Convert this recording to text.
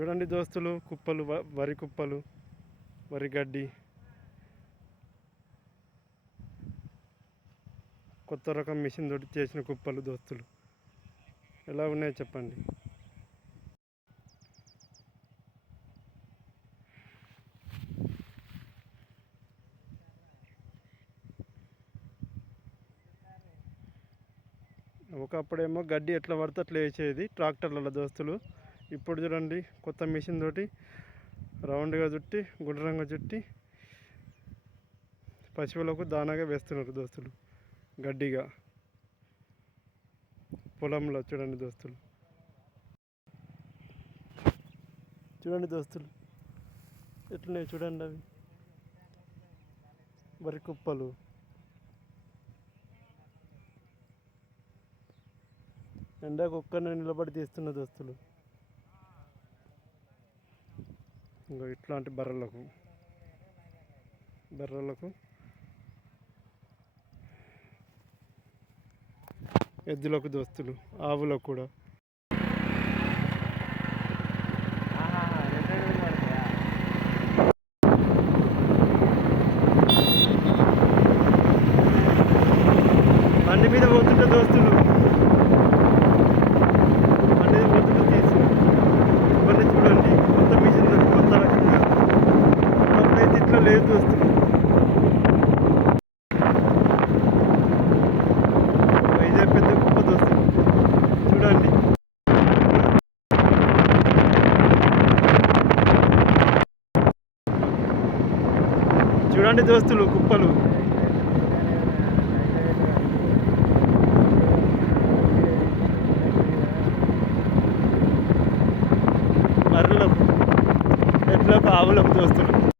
చూడండి దోస్తులు కుప్పలు వ- వరి కుప్పలు వరి గడ్డి. కొత్త రకం మిషన్ తోటి చేసిన కుప్పలు దోస్తులు. ఎలా ఉన్నాయో చెప్పండి. ఒకప్పుడేమో గడ్డి ఎట్లా పడితే అట్లా వేసేది ట్రాక్టర్లలో దోస్తులు. ఇప్పుడు చూడండి కొత్త మిషన్ తోటి రౌండ్గా చుట్టి గుండ్రంగా చుట్టి పశువులకు దానాగా వేస్తున్నారు దోస్తులు గడ్డిగా. పొలంలో చూడండి దోస్తులు. చూడండి దోస్తులు ఎట్లున్నాయి చూడండి అవి. వరి కుప్పలు. ఎండకు ఒక్కనే నిలబడి తీస్తున్న దోస్తులు. ఇంకా ఇట్లాంటి బర్రెలకు. బర్రెలకు. ఎద్దులకు దోస్తులు ఆవులకు కూడా. బండి మీద పోతుంటే దోస్తులు బండి మీద పోతుంటే తీసి ఇవన్నీ చూడండి కొత్త మిషన్ తోటి కొత్త రకంగా అప్పుడైతే ఇట్లా లేదు దోస్తులు ఇదే పెద్ద గొప్ప దోస్తులు చూడండి చూడండి దోస్తులు కుప్పలు. బర్రెలకు ఎట్లకు ఆవులకు దోస్తులు.